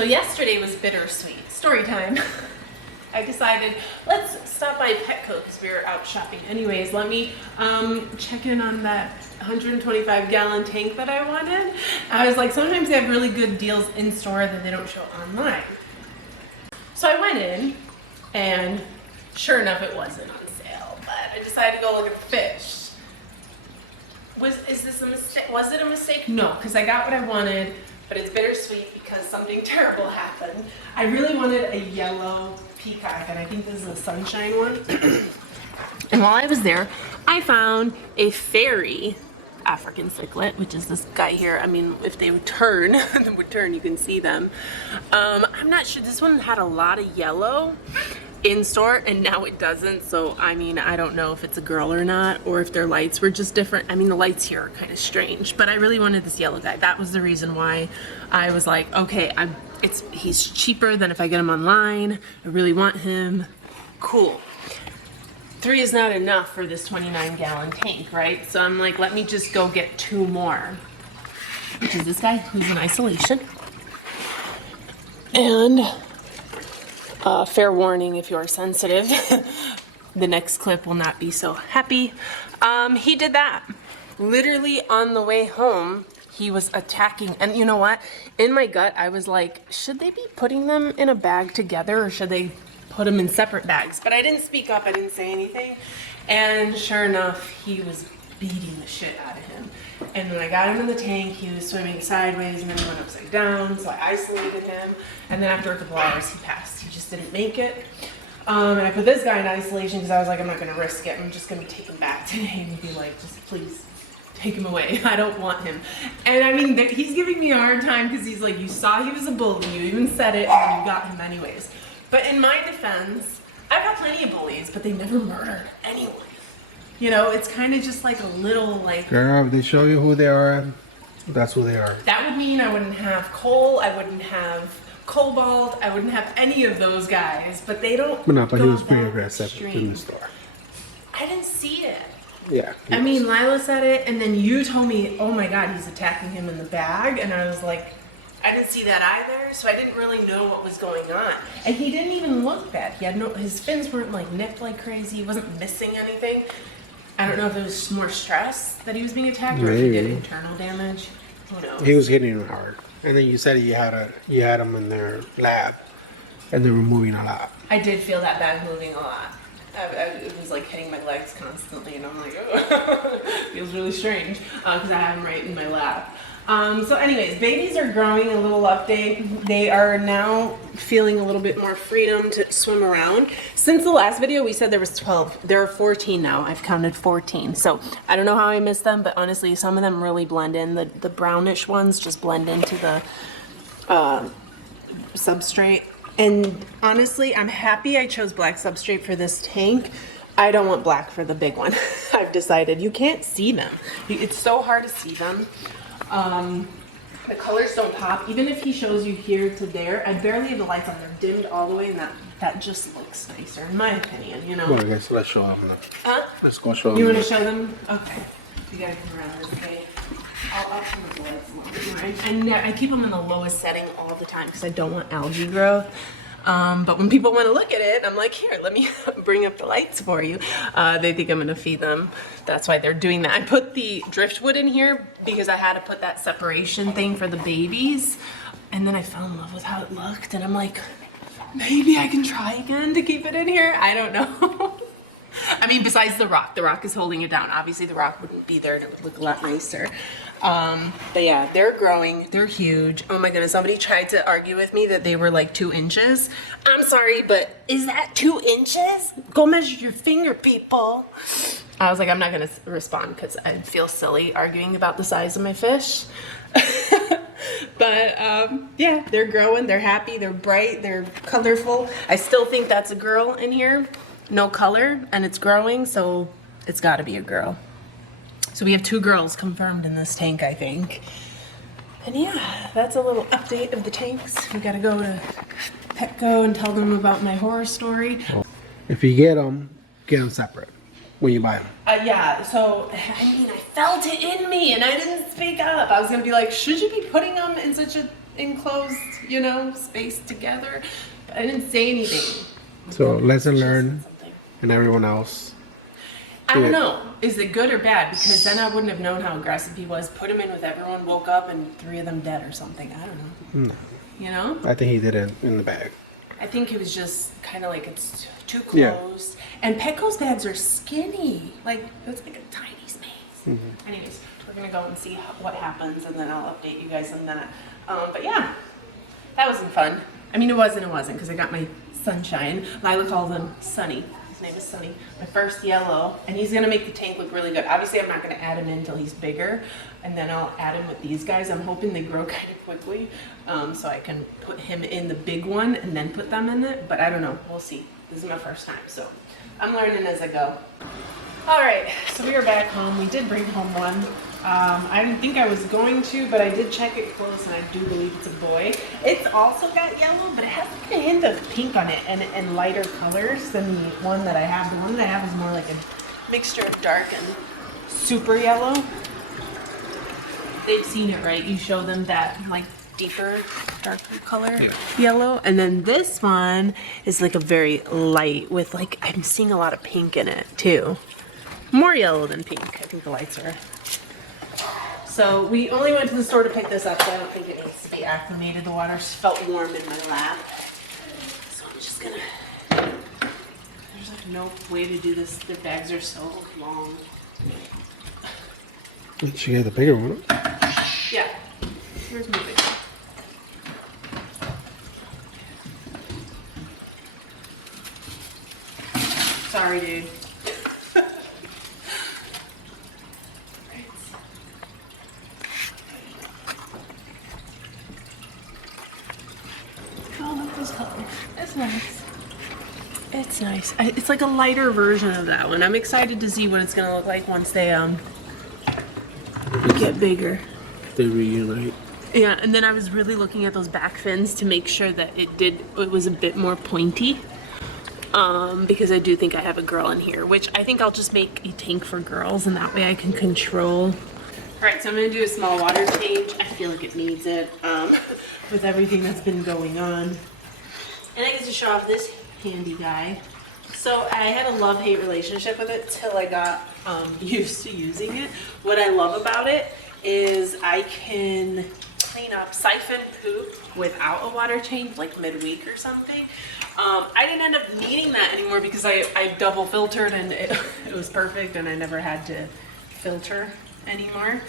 So yesterday was bittersweet. Story time. I decided, let's stop by Petco because we were out shopping. Anyways, let me check in on that 125-gallon tank that I wanted. I was like, sometimes they have really good deals in store that they don't show online. So I went in, and sure enough, it wasn't on sale. But I decided to go look at the fish. Is this a mistake? Was it a mistake? No, because I got what I wanted, but it's bittersweet because something terrible happened. I really wanted a yellow peacock, and I think this is a sunshine one. And while I was there, I found a fairy African cichlid, which is this guy here. I mean, if they would turn, you can see them. I'm not sure. This one had a lot of yellow in store, and now it doesn't. So, I mean, I don't know if it's a girl or not, or if their lights were just different. I mean, the lights here are kind of strange, but I really wanted this yellow guy. That was the reason why I was like, okay, he's cheaper than if I get him online. I really want him. Cool. 3 is not enough for this 29-gallon tank, right? So I'm like, let me just go get 2 more, which is this guy who's in isolation. And fair warning, if you're sensitive, the next clip will not be so happy. He did that. Literally on the way home, he was attacking. And you know what? In my gut, I was like, should they be putting them in a bag together, or should they put them in separate bags? But I didn't speak up. I didn't say anything. And sure enough, he was beating the shit out of him. And when I got him in the tank, he was swimming sideways and then he went upside down. So I isolated him. And then after a couple hours, he passed. He just didn't make it. And I put this guy in isolation because I was like, I'm not going to risk it. I'm just going to take him back today and be like, just please take him away. I don't want him. And I mean, he's giving me a hard time because he's like, you saw he was a bully. You even said it and you got him anyways. But in my defense, I've got plenty of bullies, but they never murdered anyone. You know, it's kind of just like a little like... Girl, if they show you who they are, that's who they are. That would mean I wouldn't have Cole, I wouldn't have Cobalt, I wouldn't have any of those guys, but they don't. But no, but he was pretty aggressive in the store. I didn't see it. Yeah. I mean, Lila said it, and then you told me, oh my God, he's attacking him in the bag, and I was like, I didn't see that either, so I didn't really know what was going on. And he didn't even look bad. He had his fins weren't like nipped like crazy. He wasn't missing anything. I don't know if it was more stress that he was being attacked, or if he did internal damage. Who knows? He was hitting him hard. And then you said you had them in their lab, and they were moving a lot. I did feel that bag moving a lot. It was like hitting my legs constantly, and I'm like, oh, feels really strange because I have them right in my lap. So anyways, babies are growing. A little update. They are now feeling a little bit more freedom to swim around. Since the last video, we said there was 12. There are 14 now. I've counted 14. So I don't know how I missed them, but honestly, some of them really blend in. The brownish ones just blend into the substrate. And honestly, I'm happy I chose black substrate for this tank. I don't want black for the big one. I've decided. You can't see them. It's so hard to see them. The colors don't pop. Even if he shows you here to there, I barely have the lights on. They're dimmed all the way, and that just looks nicer, in my opinion, you know? Well, I guess let's show them. Huh? Let's go show them. You want to show them? Okay. You gotta come around this way. I'll turn the lights on. Right? I keep them in the lowest setting all the time because I don't want algae growth. But when people want to look at it, I'm like, here, let me bring up the lights for you. They think I'm going to feed them. That's why they're doing that. I put the driftwood in here because I had to put that separation thing for the babies. And then I fell in love with how it looked. And I'm like, maybe I can try again to keep it in here. I don't know. I mean, besides the rock is holding it down. Obviously, the rock wouldn't be there, and it would look a lot nicer. But yeah, they're growing. They're huge. Oh my goodness, somebody tried to argue with me that they were like 2 inches. I'm sorry, but is that 2 inches? Go measure your finger, people. I was like, I'm not going to respond because I feel silly arguing about the size of my fish. But yeah, they're growing. They're happy. They're bright. They're colorful. I still think that's a girl in here. No color, and it's growing, so it's got to be a girl. So we have 2 girls confirmed in this tank, I think. And yeah, that's a little update of the tanks. We got to go to Petco and tell them about my horror story. If you get them separate when you buy them. Yeah, so, I mean, I felt it in me, and I didn't speak up. I was going to be like, should you be putting them in such a enclosed, you know, space together. But I didn't say anything. So lesson learned, Something. and everyone else. I don't know. Is it good or bad? Because then I wouldn't have known how aggressive he was. Put him in with everyone, woke up, and 3 of them dead or something. I don't know. No, You know? I think he did it in the bag. I think it was just kind of like it's too Yeah. closed. And Petco's bags are skinny. Like, it's like a tiny space. Anyways, we're going to go and see what happens, and then I'll update you guys on that. But yeah, that wasn't fun. I mean, it wasn't, because I got my sunshine. Lila calls him Sunny. His name is Sunny. My first yellow, and he's gonna make the tank look really good. Obviously, I'm not gonna add him in until he's bigger, and then I'll add him with these guys. I'm hoping they grow kind of quickly, so I can put him in the big one and then put them in it. But I don't know. We'll see. This is my first time, so I'm learning as I go. All right, so we are back home. We did bring home one. I didn't think I was going to, but I did check it close, and I do believe it's a boy. It's also got yellow, but it has like a hint of pink on it and lighter colors than the one that I have. The one that I have is more like a mixture of dark and super yellow. They've seen it, right? You show them that like deeper, darker color yellow. And then this one is like a very light with like, I'm seeing a lot of pink in it too. More yellow than pink. I think the lights are. So we only went to the store to pick this up, so I don't think it needs to be acclimated. The water felt warm in my lap. So I'm just gonna, there's like no way to do this. The bags are so long. She got the bigger one. Yeah. Where's my big one? Sorry, dude. It's nice. It's nice. It's like a lighter version of that one. I'm excited to see what it's gonna look like once they get bigger. They reunite. Yeah, and then I was really looking at those back fins to make sure that it was a bit more pointy. Because I do think I have a girl in here, which I think I'll just make a tank for girls, and that way I can control. All right, so I'm gonna do a small water change. I feel like it needs it with everything that's been going on. And I get to show off this handy guy. So I had a love-hate relationship with it till I got used to using it. What I love about it is I can clean up siphon poop without a water change, like midweek or something. I didn't end up needing that anymore because I double filtered, and it was perfect, and I never had to filter anymore.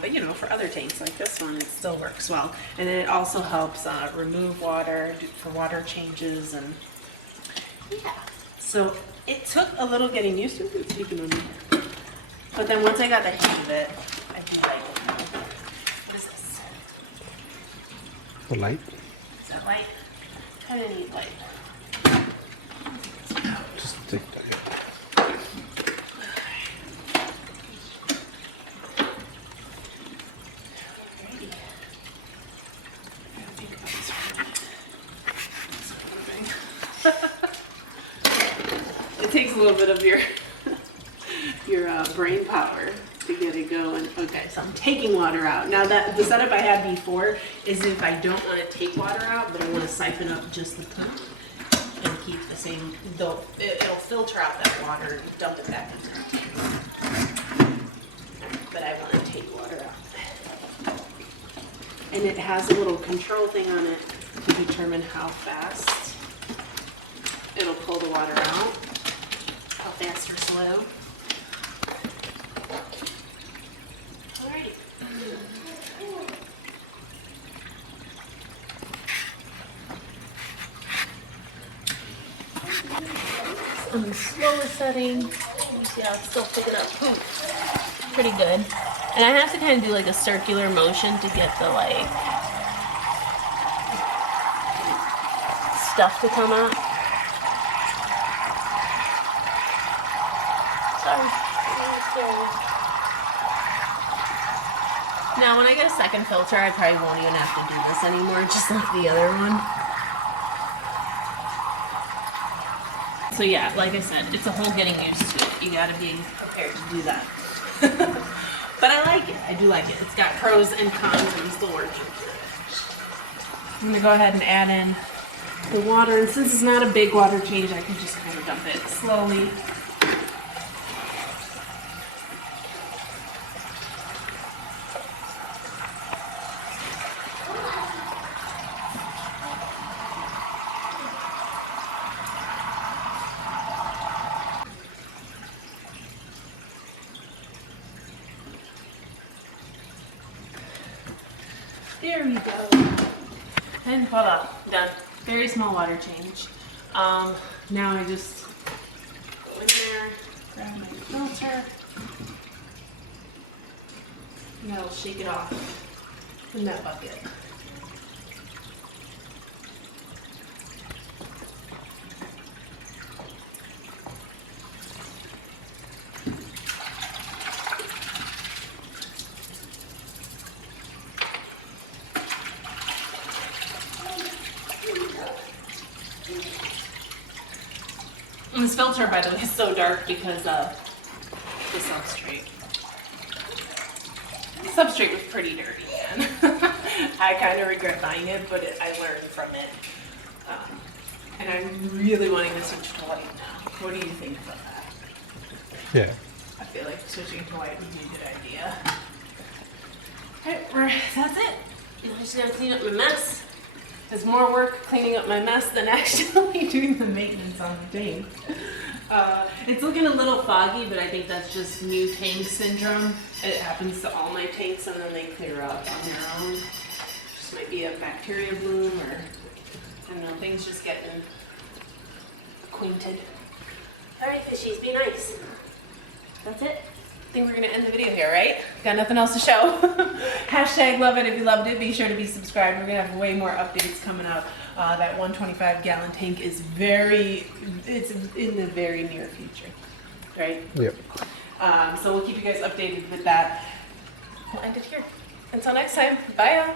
But you know, for other tanks like this one, it still works well. And then it also helps remove water for water changes, and yeah. So it took a little getting used to, speaking of me. But then once I got the hang of it, I do like it. What is this? The light. Is that light? Kind of neat light. Just take that. It takes a little bit of your brain power to get it going. Okay, so I'm taking water out. Now that the setup I had before is if I don't want to take water out, but I want to siphon up just the poop and keep the same, it'll filter out that water and dump it back into the tank. But I want to take water out. And it has a little control thing on it to determine how fast it'll pull the water out, how fast or slow. Alrighty. On the slowest setting, you see how it's still picking up poop. Pretty good. And I have to kind of do like a circular motion to get the like stuff to come out. Now, when I get a second filter, I probably won't even have to do this anymore, just like the other one. So yeah, like I said, it's a whole getting used to it. You gotta be prepared to do that. But I like it. I do like it. It's got pros and cons, and I'm still working through it. I'm gonna go ahead and add in the water, and since it's not a big water change, I can just kind of dump it slowly. There we go. And voila, done. Very small water change. Now I just go in there, grab my filter, and I'll shake it off in that bucket. And this filter, by the way, is so dark because of the substrate. The substrate was pretty dirty, man. I kind of regret buying it, but I learned from it. And I'm really wanting to switch to white now. What do you think about that? Yeah. I feel like switching to white would be a good idea. Alright, that's it. I'm just gonna clean up my mess. There's more work cleaning up my mess than actually doing the maintenance on the tank. It's looking a little foggy, but I think that's just new tank syndrome. It happens to all my tanks and then they clear up on their own. Just might be a bacteria bloom or, I don't know, things just getting acquainted. Alright, fishies, be nice. That's it. I think we're gonna end the video here, right? Got nothing else to show. Hashtag love it if you loved it. Be sure to be subscribed. We're gonna have way more updates coming out. That 125 gallon tank is it's in the very near future, right? Yep. So we'll keep you guys updated with that. We'll end it here. Until next time, bye y'all.